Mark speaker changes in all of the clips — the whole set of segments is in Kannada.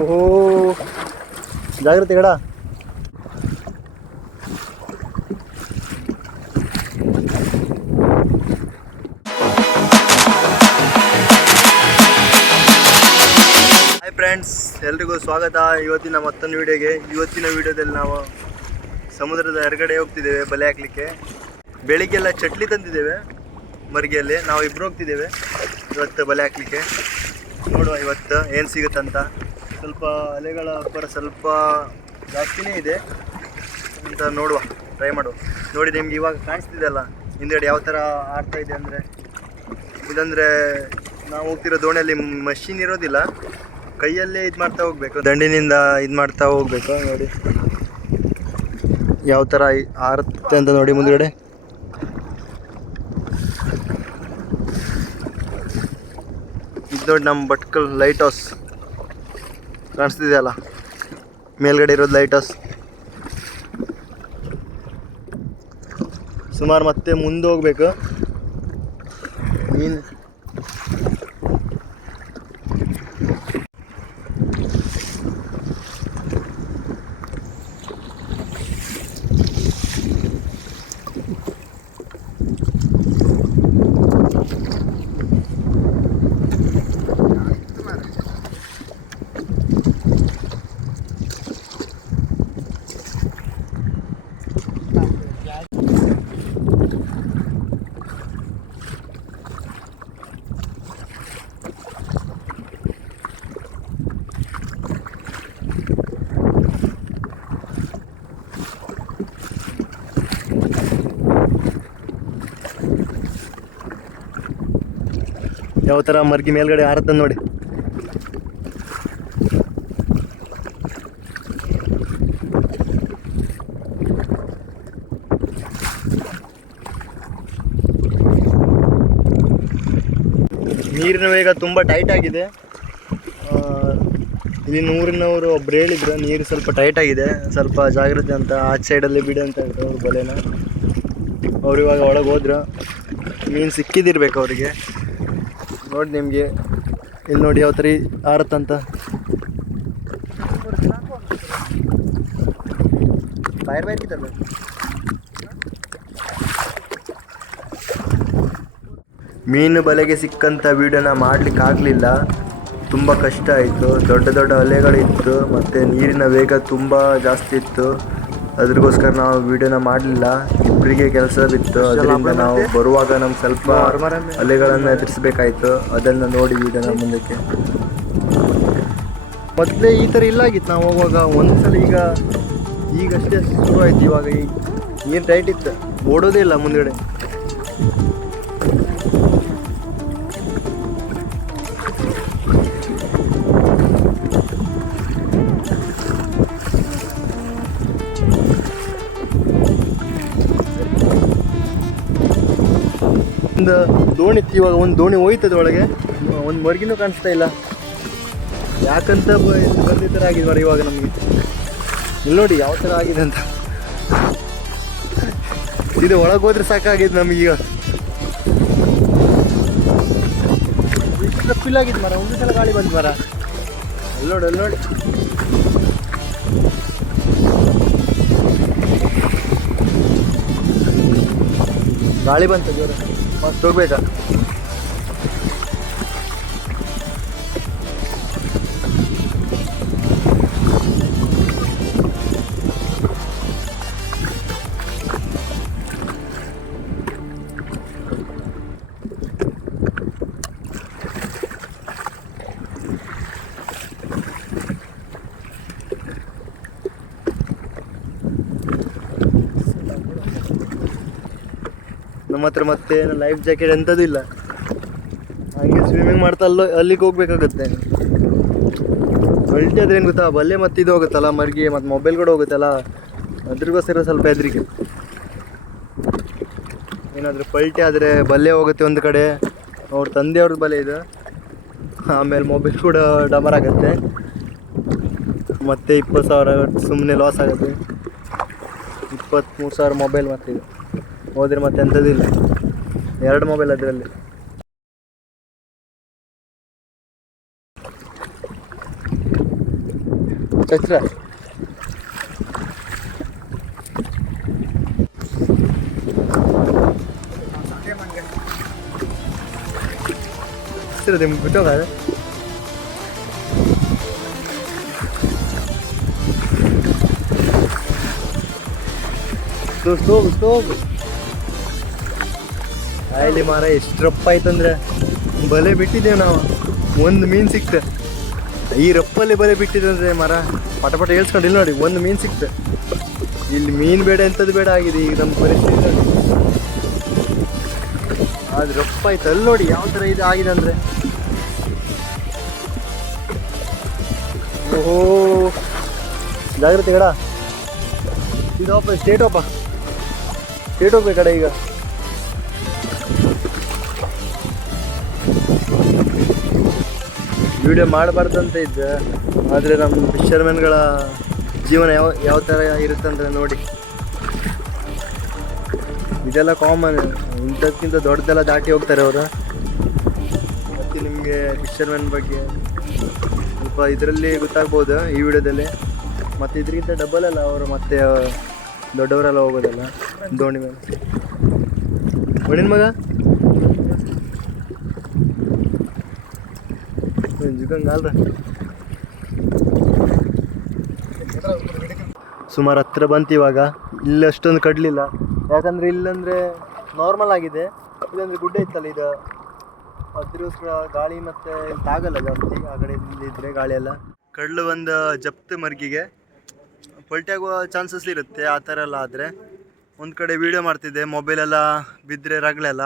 Speaker 1: ಓಹೋ. ಜಾಗ್ರತೆ ಗಡ. ಹಾಯ್ ಫ್ರೆಂಡ್ಸ್ ಎಲ್ರಿಗೂ ಸ್ವಾಗತ. ಇವತ್ತಿನ ಮತ್ತೊಂದು ವಿಡಿಯೋಗೆ. ಇವತ್ತಿನ ವಿಡಿಯೋದಲ್ಲಿ ನಾವು ಸಮುದ್ರದ ಹೊರಗಡೆ ಹೋಗ್ತಿದ್ದೇವೆ ಬಲೆ ಹಾಕ್ಲಿಕ್ಕೆ. ಬೆಳಿಗ್ಗೆಲ್ಲ ಚಟ್ಲಿ ತಂದಿದ್ದೇವೆ ಮರಿಗೆಯಲ್ಲಿ. ನಾವು ಇಬ್ರು ಹೋಗ್ತಿದ್ದೇವೆ. ಇವತ್ತು ಬಲೆ ಹಾಕ್ಲಿಕ್ಕೆ. ನೋಡುವ ಇವತ್ತು ಏನು ಸಿಗುತ್ತಂತ. ಸ್ವಲ್ಪ ಅಲೆಗಳ ಅಬ್ಬರ ಸ್ವಲ್ಪ ಜಾಸ್ತಿನೇ ಇದೆ. ಅಂತ ನೋಡುವ ಟ್ರೈ ಮಾಡುವ. ನೋಡಿ, ನಿಮ್ಗೆ ಇವಾಗ ಕಾಣಿಸ್ತಿದೆಯಲ್ಲ ಹಿಂದೆಡೆ ಯಾವ ಥರ ಆಡ್ತಾ ಇದೆ ಅಂದರೆ? ಇದಂದರೆ ನಾವು ಹೋಗ್ತಿರೋ ದೋಣಿಯಲ್ಲಿ ಮಷಿನ್ ಇರೋದಿಲ್ಲ. ಕೈಯಲ್ಲೇ ಇದು ಮಾಡ್ತಾ ಹೋಗ್ಬೇಕು. ದಂಡಿನಿಂದ ಇದು ಮಾಡ್ತಾ ಹೋಗ್ಬೇಕು, ನೋಡಿ. ಯಾವ ಥರ ಆರುತ್ತೆ ಅಂತ ನೋಡಿ ಮುಂದ್ಗಡೆ. ಇದು ನೋಡಿ ನಮ್ಮ ಭಟ್ಕಲ್ ಲೈಟ್ ಹೌಸ್ ಕಾಣಿಸ್ತಿದೆಯಲ್ಲ? ಮೇಲ್ಗಡೆ ಇರೋದು ಲೈಟ್ ಹೌಸ್ ಸುಮಾರು ಮತ್ತೆ ಮುಂದೆ ಹೋಗ್ಬೇಕು. ಮೀನು ಯಾವ ಥರ ಮರ್ಗಿ ಮೇಲ್ಗಡೆ ಹಾರತ್ತ ನೋಡಿ. ನೀರಿನ ವೇಗ ತುಂಬ ಟೈಟ್ ಆಗಿದೆ. ಇಲ್ಲಿ ನೂರಿನವರು ಒಬ್ರು ಹೇಳಿದ್ರು, ನೀರು ಸ್ವಲ್ಪ ಟೈಟ್ ಆಗಿದೆ, ಸ್ವಲ್ಪ ಜಾಗ್ರತೆ ಅಂತ, ಆಚೆ ಸೈಡಲ್ಲಿ ಬಿಡಿ ಅಂತ ಹೇಳ್ತಾರೆ ಅವ್ರ ಬಲೆನ. ಅವ್ರು ಇವಾಗ ಒಳಗೆ ಹೋದ್ರು. ಮೀನು ಸಿಕ್ಕಿದಿರ್ಬೇಕು ಅವರಿಗೆ. ನೋಡಿ ನಿಮಗೆ. ಇಲ್ಲಿ ನೋಡಿ ಯಾವ ಥರ ಆರತ್ತಂತ ಫೈರ್ ಮೀನು ಬಲೆಗೆ ಸಿಕ್ಕಂಥ ವೀಡಿಯೋನ ಮಾಡಲಿಕ್ಕೆ ಆಗಲಿಲ್ಲ. ತುಂಬ ಕಷ್ಟ ಆಯಿತು. ದೊಡ್ಡ ದೊಡ್ಡ ಅಲೆಗಳಿತ್ತು ಮತ್ತು ನೀರಿನ ವೇಗ ತುಂಬ ಜಾಸ್ತಿ ಇತ್ತು. ಅದ್ರಗೋಸ್ಕರ ನಾವು ವಿಡಿಯೋನ ಮಾಡಲಿಲ್ಲ. ಇಬ್ಬರಿಗೆ ಕೆಲಸ ಬಿತ್ತು. ಅದರಿಂದ ನಾವು ಬರುವಾಗ ನಮ್ಗೆ ಸ್ವಲ್ಪ ಅಲೆಗಳನ್ನು ಎದುರಿಸಬೇಕಾಯ್ತು. ಅದನ್ನು ನೋಡಿ ವಿಡಿಯೋನ ಮುಂದಕ್ಕೆ. ಮತ್ತೆ ಈ ಥರ ಇಲ್ಲ ಆಗಿತ್ತು. ನಾವು ಹೋಗುವಾಗ ಒಂದ್ಸಲ ಈಗ ಈಗಷ್ಟೇ ಶುರು ಆಯ್ತು ಇವಾಗ ಈ ನೀರು ಟೈಟ್ ಇತ್ತು. ಓಡೋದೇ ಇಲ್ಲ ಮುಂದ್ಗಡೆ. ಒಂದು ದೋಣಿ ಇತ್ತು ಇವಾಗ ಒಂದು ದೋಣಿ ಒಳಗೆ. ಒಂದು ಮರಗಿನೂ ಕಾಣಿಸ್ತಾ ಇಲ್ಲ. ಯಾಕಂತ ಬಂದಿದ್ದ ಬಂದಿ ಥರ ಆಗಿದೆ ನೋಡಿ ಇವಾಗ ನಮಗೆ. ಇಲ್ಲಿ ನೋಡಿ ಯಾವ ಥರ ಆಗಿದೆ ಅಂತ. ಇದು ಒಳಗೆ ಹೋದ್ರೆ ಸಾಕಾಗಿದೆ ನಮಗೀಗ ಫಿಲ್ಲಾಗಿದ್ದು ಮರ, ಒಂದು ಸಲ ಗಾಳಿ ಬಂತು ಮರ. ಅಲ್ಲಿ ನೋಡಿ ಅಲ್ಲಿ ನೋಡಿ. ಗಾಳಿ ಬಂತು ಜೋರ ಫಸ್ಟ್ ಹೋಗ್ಬೇಕಾ ನಮ್ಮ ಹತ್ರ ಮತ್ತೆ ಲೈಫ್ ಜಾಕೆಟ್ ಎಂಥದ್ದು ಇಲ್ಲ. ಹಾಗೆ ಸ್ವಿಮ್ಮಿಂಗ್ ಮಾಡ್ತಾ ಅಲ್ಲೋ ಅಲ್ಲಿಗೆ ಹೋಗ್ಬೇಕಾಗುತ್ತೆ. ಪಲ್ಟಿ ಆದ್ರೆ ಏನು ಗೊತ್ತಾ, ಬಲ್ಲೆ ಮತ್ತೆ ಇದು ಹೋಗುತ್ತಲ್ಲ, ಮರ್ಗಿ ಮತ್ತು ಮೊಬೈಲ್ ಕೂಡ ಹೋಗುತ್ತಲ್ಲ, ಅದ್ರಿಗೋಸ್ಕರ ಸ್ವಲ್ಪ ಹೆದರಿಕೆ. ಏನಾದರೂ ಪಲ್ಟಿ ಆದರೆ ಬಲ್ಲೆ ಹೋಗುತ್ತೆ ಒಂದು ಕಡೆ. ಅವ್ರ ತಂದೆಯವ್ರದ್ದು ಬಲೆ ಇದು. ಆಮೇಲೆ ಮೊಬೈಲ್ ಕೂಡ ಡಮರ್ ಆಗುತ್ತೆ. ಮತ್ತೆ ಇಪ್ಪತ್ತು ಸಾವಿರ ಸುಮ್ಮನೆ ಲಾಸ್ ಆಗುತ್ತೆ. ಇಪ್ಪತ್ತ್ಮೂರು ಸಾವಿರ ಮೊಬೈಲ್ ಮತ್ತೆ ಇದು. ಹೋದ್ರೆ ಮತ್ತೆ ಎಂಥದ್ದಿಲ್ಲ ಎರಡು ಮೊಬೈಲ್ ಅದರಲ್ಲಿ. ಚೈತ್ರ. ಹೆಸರು ನಿಮ್ಗೆ ಬಿಟ್ಟೋಗ ಅಲ್ಲಿ ಮಾರ, ಎಷ್ಟು ರಪ್ಪ ಆಯ್ತಂದ್ರೆ? ಬಲೆ ಬಿಟ್ಟಿದ್ದೇವೆ ನಾವು. ಒಂದು ಮೀನು ಸಿಕ್ತ. ಈ ರಪ್ಪಲ್ಲಿ ಬಲೆ ಬಿಟ್ಟಿದ್ರೆ ಮರ, ಪಟ ಪಟ ಹೇಳ್ಸ್ಕೊಂಡಿಲ್ಲ ನೋಡಿ, ಒಂದು ಮೀನು ಸಿಕ್ತ. ಇಲ್ಲಿ ಮೀನು ಬೇಡ, ಎಂಥದ್ದು ಬೇಡ ಆಗಿದೆ ಈಗ ನಮ್ಮ ಪರಿಸ್ಥಿತಿ. ಅದು ರಪ್ಪ ಆಯ್ತು. ಅಲ್ಲಿ ನೋಡಿ ಯಾವ ಥರ ಇದು ಆಗಿದೆ ಅಂದರೆ. ಓಹೋ. ಜಾಗ್ರತೆ ಕಡ ಇದು ಸ್ಟೇಟ್ ಸ್ಟೇಟೋಪ್ಪ ಸ್ಟೇಟ್ ಹೋಗ್ಬೇಕಡ ಈಗ. ವಿಡಿಯೋ ಮಾಡಬಾರ್ದಂತ ಇದ್ದೆ. ಆದರೆ ನಮ್ಮ ಫಿಶರ್ಮೆನ್ಗಳ ಜೀವನ ಯಾವ ಯಾವ ಥರ ಇರುತ್ತಂದ್ರೆ ನೋಡಿ. ಇದೆಲ್ಲ ಕಾಮನ್ ಇಂಥದ್ಕಿಂತ ದೊಡ್ಡದೆಲ್ಲ ದಾಟಿ ಹೋಗ್ತಾರೆ ಅವರು. ಮತ್ತು ನಿಮಗೆ ಫಿಶರ್ಮೆನ್ ಬಗ್ಗೆ ಸ್ವಲ್ಪ ಇದರಲ್ಲಿ ಗೊತ್ತಾಗ್ಬೋದು ಈ ವಿಡಿಯೋದಲ್ಲಿ. ಮತ್ತು ಇದಕ್ಕಿಂತ ಡಬಲ್ ಅಲ್ಲ, ಅವರು ಮತ್ತೆ ದೊಡ್ಡವರೆಲ್ಲ ಹೋಗೋದಲ್ಲ, ದೋಣಿ ಮೇಲೆ. ಒಳ್ಳಿನ ಮಗ? ಸುಮಾರು ಹತ್ರ ಬಂತು ಇವಾಗ ಇಲ್ಲಿ ಅಷ್ಟೊಂದು ಕಡಲಿಲ್ಲ. ಯಾಕಂದ್ರೆ ಇಲ್ಲಂದ್ರೆ ನಾರ್ಮಲ್ ಆಗಿದೆ. ಇಲ್ಲಂದರೆ ಗುಡ್ಡ ಇತ್ತಲ್ಲ ಇದು ಅದ್ರೋಸ್ಕರ ಗಾಳಿ ಮತ್ತೆ ಇಲ್ಲಿ ತಾಗಲ್ಲ ಜಾಸ್ತಿ. ಆ ಕಡೆ ಗಾಳಿ ಎಲ್ಲ. ಕಡ್ಲು ಒಂದು ಜಪ್ತು ಮರ್ಗಿಗೆ ಪಲ್ಟಿಯಾಗುವ ಚಾನ್ಸಸ್ ಇರುತ್ತೆ, ಆ ಥರ ಎಲ್ಲ ಆದರೆ. ಒಂದು ಕಡೆ ವೀಡಿಯೋ ಮಾಡ್ತಿದ್ದೆ ಮೊಬೈಲೆಲ್ಲ ಬಿದ್ದರೆ ರಗಳೆಲ್ಲ.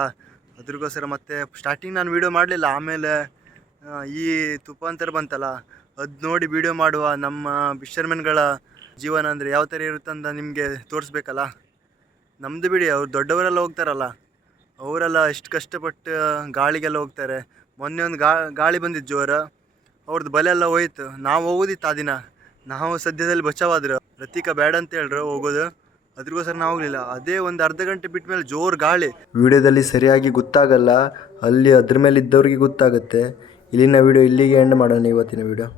Speaker 1: ಅದ್ರಗೋಸ್ಕರ ಮತ್ತೆ ಸ್ಟಾರ್ಟಿಂಗ್ ನಾನು ವೀಡಿಯೋ ಮಾಡಲಿಲ್ಲ. ಆಮೇಲೆ ಈ ತುಪಾಂತರ ಬಂತಲ್ಲ, ಅದು ನೋಡಿ ವಿಡಿಯೋ ಮಾಡುವ ನಮ್ಮ ಫಿಶರ್ಮೆನ್ಗಳ ಜೀವನ ಅಂದರೆ ಯಾವ ಥರ ಇರುತ್ತೆ ಅಂತ ನಿಮಗೆ ತೋರಿಸ್ಬೇಕಲ್ಲ? ನಮ್ಮದು ಬಿಡಿ, ಅವ್ರು ದೊಡ್ಡವರೆಲ್ಲ ಹೋಗ್ತಾರಲ್ಲ, ಅವರೆಲ್ಲ ಎಷ್ಟು ಕಷ್ಟಪಟ್ಟು ಗಾಳಿಗೆಲ್ಲ ಹೋಗ್ತಾರೆ. ಮೊನ್ನೆ ಒಂದು ಗಾ, ಗಾಳಿ ಬಂದಿದ್ದು ಜೋರು ಅವ್ರದ್ದು ಬಲೆ ಎಲ್ಲ ಹೋಯ್ತು. ನಾವು ಹೋಗೋದಿತ್ತು ಆ ದಿನ. ನಾವು ಸದ್ಯದಲ್ಲಿ ಬಚಾವಾದ್ರು. ರತಿಕಾ ಬೇಡ ಅಂತ ಹೇಳ್ರು ಹೋಗೋದು. ಅದ್ರಗೋಸ್ಕರ ನಾವು ಹೋಗಲಿಲ್ಲ. ಅದೇ ಒಂದು ಅರ್ಧ ಗಂಟೆ ಬಿಟ್ಟ ಮೇಲೆ ಜೋರು ಗಾಳಿ. ವಿಡಿಯೋದಲ್ಲಿ ಸರಿಯಾಗಿ ಗೊತ್ತಾಗಲ್ಲ. ಅಲ್ಲಿ ಅದ್ರ ಮೇಲೆ ಇದ್ದವ್ರಿಗೆ ಗೊತ್ತಾಗುತ್ತೆ. ಇಲ್ಲಿನ ವಿಡಿಯೋ ಇಲ್ಲಿಗೆ ಎಂಡ್ ಮಾಡೋಣ ಇವತ್ತಿನ ವಿಡಿಯೋ